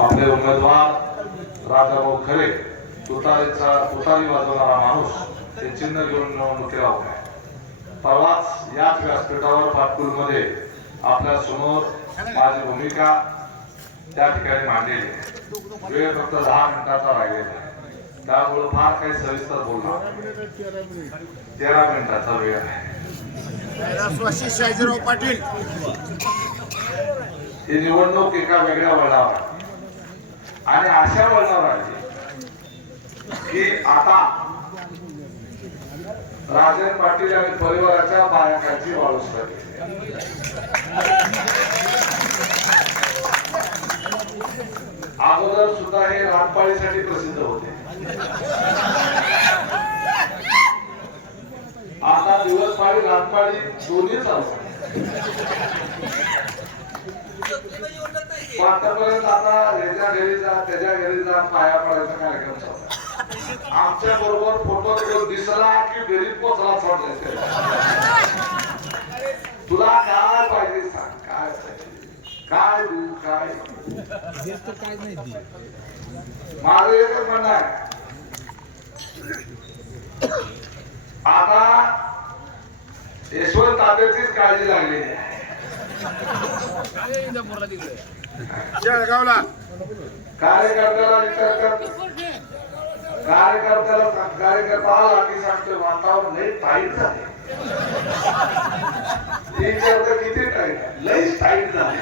आपले उमेदवार राजाभाऊ खरे तुतारीचा तुतारी वाजवणारा माणूस ते चिन्ह घेऊन निवडणुकीला उभा आहे. परवाच याच व्यासपीठावर पाटपूरमध्ये आपल्यासमोर माझी भूमिका त्या ठिकाणी मांडलेली आहे. वेळ फक्त दहा मिनिटाचा राहिलेला आहे. त्यामुळे फार काही सविस्तर बोलणार तेरा मिनिटाचा वेळ आहे. पाटील. ही निवडणूक एका वेगळ्या वळणावर आहे. आणि अशा वळणावर आहे की आता राजन पाटील आणि परिवाराच्या बायकांची वाळूस अगोदर सुद्धा हे रामपाळीसाठी प्रसिद्ध होते. आता दिवस पाळी रामपाळी दोन्ही चालू आतापर्यंत आता ह्याच्या घरी जा त्याच्या घरी जा पाया पडायचा कार्यक्रम चालू आमच्या बरोबर फोटो दिसला की घरी पोचला सोडले तुला काय पाहिजे सांग काय काय देऊ काय? माझं एकच म्हणणं आहे. आता यशवंत तात्याचीच काळजी लागलेली आहे. जळगावला. कार्यकर्त्याला विचार कर. कार्यकर्त्याला सांग- कार्यकर्ता आला सांगतो वातावरण लई टाईट झाले विचारतं किती टाईट लईच टाईट झाले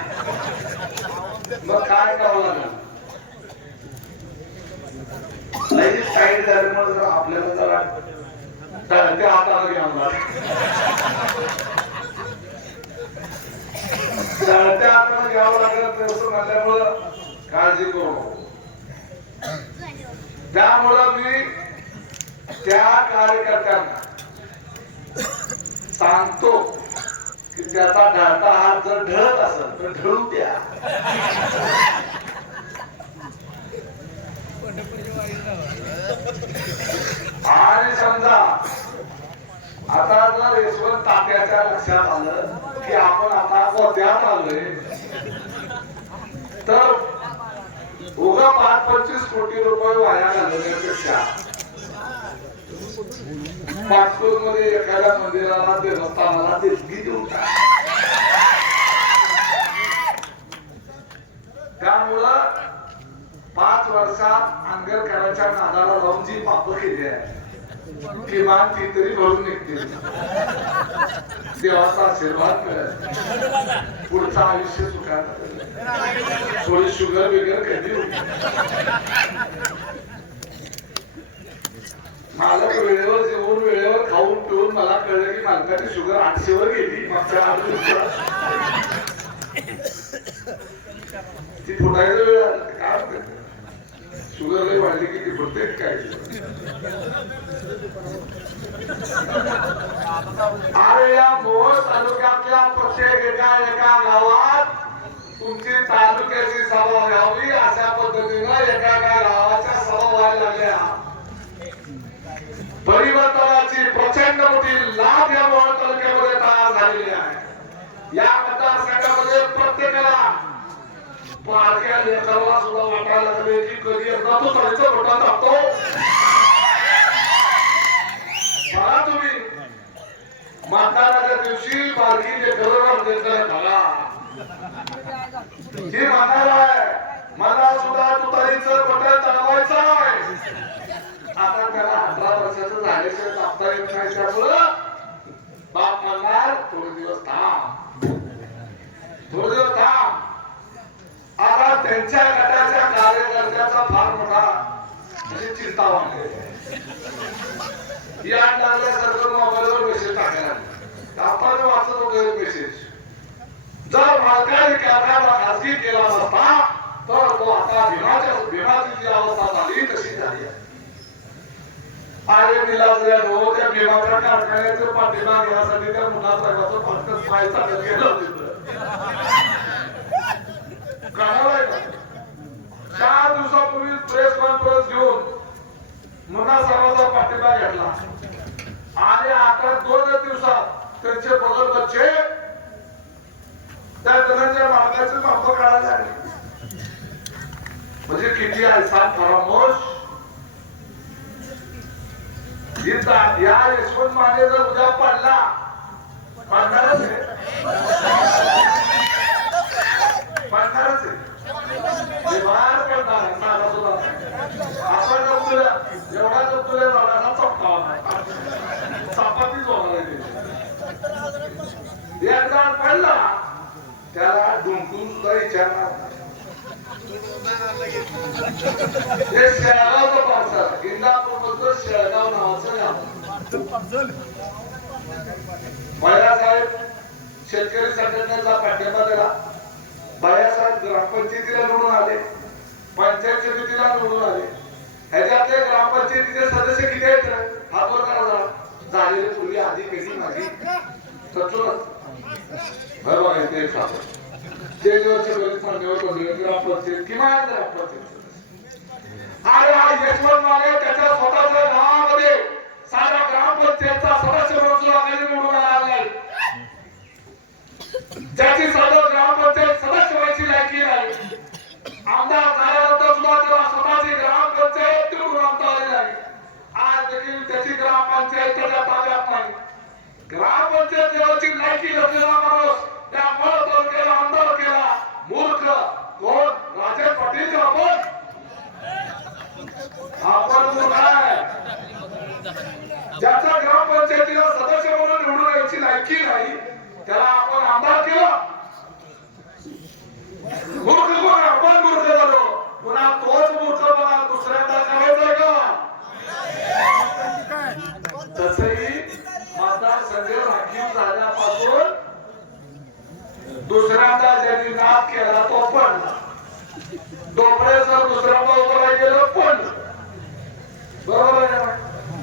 मग काय करावं लागलं? लईच टाईट झाले मग आपल्याला जरा त्या हाताला घ्यावं लागेल. जळत्या हाताला घ्यावं लागेल तसं म्हणल्यामुळं काळजी करू नको. त्यामुळं मी त्या कार्यकर्त्यांना सांगतो की त्याचा ढळता हा जर ढळत असेल तर ढळू द्या आणि समजा आता जर यशवंत तात्याच्या लक्षात आलं की आपण आता गोत्यात आलोय तर उगा पाच पंचवीस कोटी रुपये वाया घालवण्यापेक्षा पाचपूरमध्ये एखाद्या मंदिराला देवस्थानाला देणगी देऊ टाक. त्यामुळं पाच वर्षात आंबेडकरांच्या नादाला लावून जी पाप केली आहे किमान ती तरी भरून निघते. देवाचा आशीर्वाद मिळेल पुढचं आयुष्य सुखात थोडी शुगर वगैरे कधी मालक वेळेवर जेवून वेळेवर खाऊन पिऊन मला कळलं की मालकाची शुगर आठशे वर गेली. मागच्या आठ दिवसात. ती फुटायचा वेळ आला. काय शुगर लई वाढली की ती फुटते काय? अरे या मोहोळ तालुक्यातल्या प्रत्येक एका एका गावात तुमची तालुक्याची सभा व्हावी अशा पद्धतीनं एका एका गावाच्या सभा व्हायला लागल्या. परिवर्तनाची प्रचंड मोठी लाभ या मोहोळ तालुक्यामध्ये तयार झालेली आहे. या बारक्या लेकराला सुद्धा वाटायला लागले की कधी एकदा तो बघा तुम्ही. मतदानाच्या दिवशी बारकी लेकराला बघा. ही म्हणाल आहे. मला सुद्धा तुतारीचं बटन आहे. आता त्याला अठरा वर्षाचं झाल्याशिवाय येत नाही त्यामुळं बाप म्हणणार थोडे दिवस थांब. थोडे दिवस थांब. त्यांच्या गटाच्या कार्यकर्त्याचा फार मोठा म्हणजे चिंता वाटते. या लागल्यासारखं मोबाईलवर मेसेज टाकायला आपण वाचत होतो मेसेज जर मालकाने कॅमेरा खासगी केला नसता तर तो आता भीमाच्या भीमाची जी अवस्था झाली तशी झाली आहे. अरे निलाजल्या नो त्या भीमाच्या कारखान्याचं पाठिंबा घेण्यासाठी त्या मुला साहेबाचं फक्त पाय चालत गेलं या यशवंत माने जर उद्या पडला. पडणारच आहे. पडणारच आहे. बिमार पडणार सुद्धा आपण जर तुला एवढा जर तुला झाला ना चपकावा नाही चपातीच होणार आहे पडला त्याला डुंकून सुद्धा विचारणार इंदापूरमधलं शेळगाव नावाचं गाव साहेब शेतकरी संघटनेचा पाठिंबा दिला. बाळासाहेब ग्रामपंचायतीला निवडून आले. पंचायत समितीला निवडून आले. ह्याच्यातले ग्रामपंचायतीचे सदस्य किती आहेत? हा तो करा झालेले पूर्वी आधी कधी माझी सचूनच बरोबर आहे ते सापड ते दिवसचे ग्रामपंचायत किमान ग्रामपंचायत. सदस्य. हा यशवंत माने त्याच्या स्वतःच्या गावामध्ये सारा ग्रामपंचायतचा सदस्य म्हणून सुद्धा कधी निवडून आला नाही ज्याची साधं ग्रामपंचायत सदस्य व्हायची लायकी नाही. आमदार झाल्यानंतर सुद्धा त्याला स्वतःची ग्रामपंचायत निवडून आणता आली नाही. आज देखील त्याची ग्रामपंचायत त्याच्या ताब्यात नाही. ग्रामपंचायत देवाची लायकी नसलेला माणूस त्या मळ तालुक्याला आमदार केला मूर्ख कोण राजे पाटील का आपण आपण मूर्ख आहे ज्याचा ग्रामपंचायतीला सदस्य म्हणून निवडून यायची लायकी नाही त्याला आपण आमदार केलं मूर्ख कोण आपण मूर्ख झालो पुन्हा तोच मूर्खपणा दुसऱ्यांदा करायचा का तसही मतदारसंघ राखीव झाल्यापासून दुसऱ्यांदा ज्यांनी नाद केला तो पण डोबळे जर दुसऱ्यांदा उभं गेलं पण बरोबर आहे?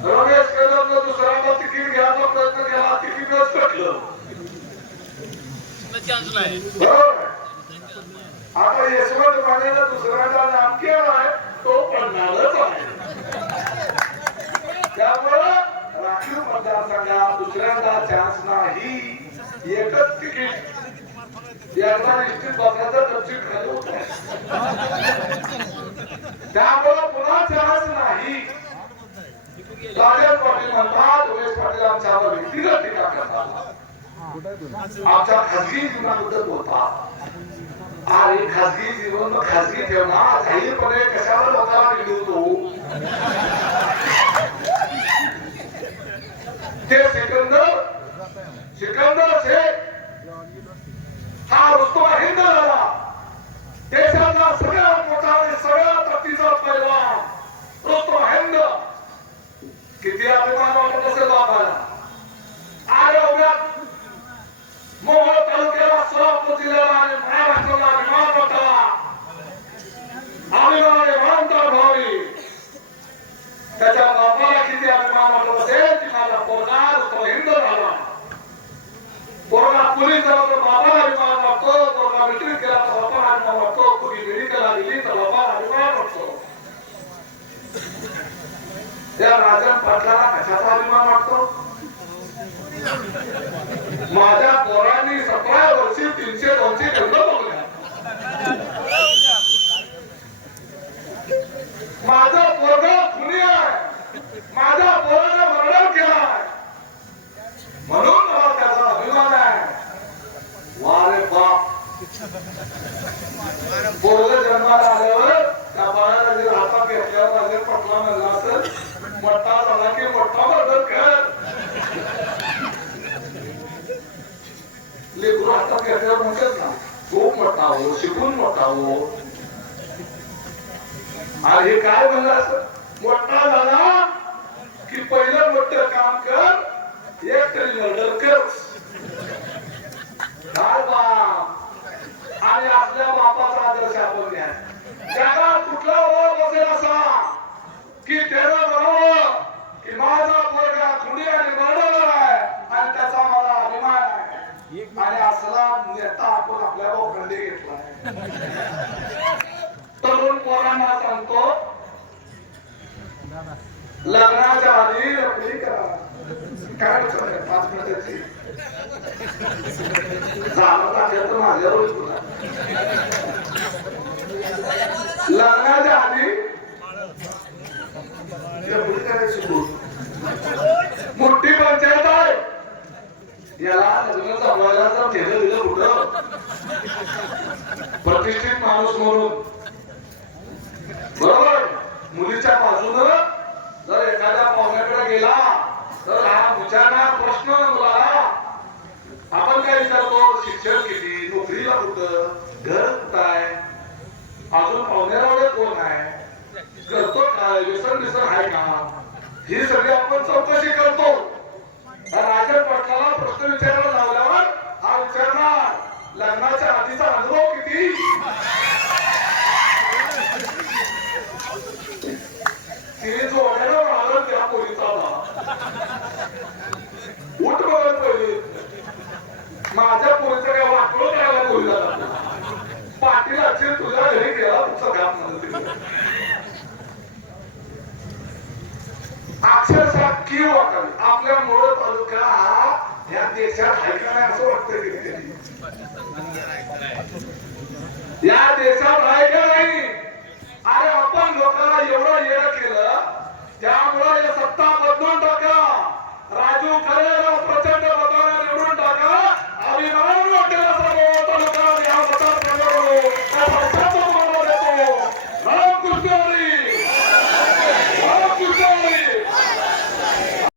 रमेश कदम जर दुसऱ्यांदा तिकीट घ्यायचा प्रयत्न केला तिकीटच कटलं बरोबर? आता यशवंत मानेनं दुसऱ्यांदा नाम केलाय तो पडणारच आहे त्यामुळं राखीव मतदारसंघात दुसऱ्यांदा चान्स नाही एकच तिकीट एकदा निश्चित बसायचं गपचित खाली होत त्यामुळं पुन्हा चान्स नाही राजेश पाटील म्हणतात उमेश पाटील आमच्यावर व्यक्तिगत टीका करतात आमच्या खासगी जीवनाबद्दल बोलतात अरे खासगी जीवन खासगी खाजगी ठेवणार जाहीरपणे कशावर लोकांना निवडतो ते? सिकंदर सिकंदर शेख हा रुस्तम हिंद झाला देशातला सगळ्यात मोठा आणि सगळ्यात प्रतीचा पैलवान रुस्तम हिंद किती अभिमान वाटत असेल बाबाला अरे उद्यात मोहोळ तालुक्याला सोलापूर जिल्ह्याला आणि महाराष्ट्राला अभिमान वाटावा अभिमान आहे मानता भावी त्याच्या बापाला किती अभिमान वाटत असेल की माझा पोरगा तो हिंद झाला पोरगा पोलीस झाला तर बापाला अभिमान वाटतो पोरगा मिलिटरी केला तर बापाला अभिमान वाटतो कुणी मेडिकलला गेली तर बापाला अभिमान वाटतो त्या राजन पाटलाला कशाचा अभिमान वाटतो माझ्या पोरांनी सतरा वर्षी तीनशे दोनशे खंड बघल्या माझा पोरगा खुनी आहे माझ्या पोराने मर्डर केलाय म्हणून मला त्याचा अभिमान आहे वारे बाप पोरग जन्माला आल्यावर त्या बाळाला जर हातात घेतल्यावर माझे पटला म्हणला असेल मोठा झाला की मोठा कर लेकरू हातात घेतल्यावर म्हणतात ना खूप मोठा हो शिकून मोठा हो हे काय म्हणलं असं मोठा झाला की पहिलं मोठं काम कर एक तरी मर्डर कर काय लग्नाच्या आधी करा. लग्नाच्या आधी मोठी पंचायत आहे. याला लग्न सांभाळायला केलं दिलं प्रतिष्ठित माणूस म्हणून. बरोबर? मुलीच्या बाजूनं केला तर हा विचारणार प्रश्न मुलाला. आपण काय विचारतो? शिक्षण किती? नोकरीला कुठं? घर कुठं आहे? अजून पाहुण्यावर कोण आहे? करतो काय व्यसन व्यसन आहे का? ही सगळी आपण चौकशी करतो त्या राजन पाटलाला प्रश्न विचारायला लावल्यावर हा विचारणार लग्नाच्या आधीचा अनुभव किती तिने जो वगैरे मारला त्या पोलीचा होता उठ बघत पहिले माझ्या पोरीचं काय वाटलो करायला पोरी जातात पाटील अक्षर तुझ्या घरी गेला तुझा घात म्हणत अक्षरशः की वाटावी. आपल्या मूळ तालुका हा या देशात ऐकणार असं वाटतं या देशात